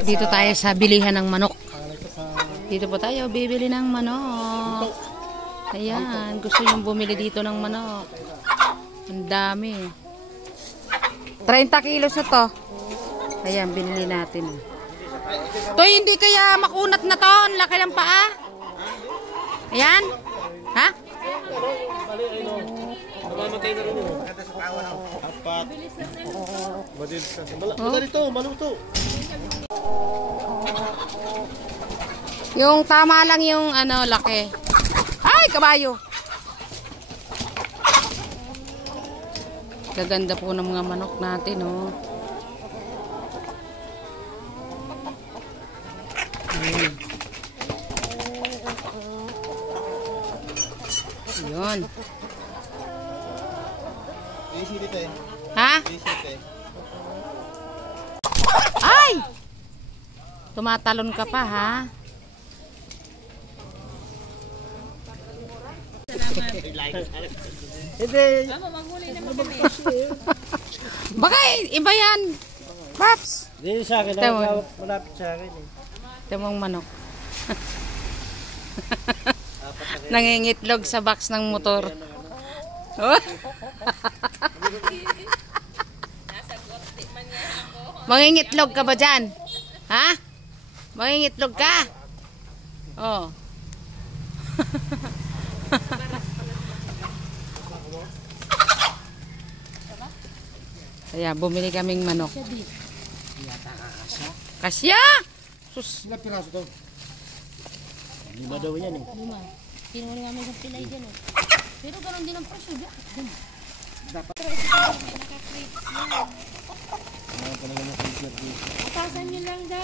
Dito tayo sa bilihan ng manok. Dito po tayo bibili ng manok. Ayan, gusto yung bumili dito ng manok. Ang dami. 30 kilos na to. Ayan, binili natin. To hindi kaya makunat na to. Ang laki ng paa. Ayan. Ha? Mamatay na rin yun. Apat. Madilis kasi. Magalito, maluto. Yung tama lang yung ano, laki. Ay, kabayo. Gaganda po ng mga manok natin, oh. Ayan. Yun. Ha? Ay! Tumatalon ka pa, ha? Baka iba yan. Paps. Hindi sa akin. Malapit sa akin eh. Tamang manok. Nangingitlog sa box ng motor. Mangingitlog ka ba dyan? Ha? Mangingitlog ka? Oh. Kaya bumili kaming manok. Kasya! Sus! Ilang piraso to? 5 daw yan eh. 5. Pinuha nga may pilay dyan eh. Pero ganoon din ang presyo. Dapat. Naka-crepes yan. Atasan nyo lang daw.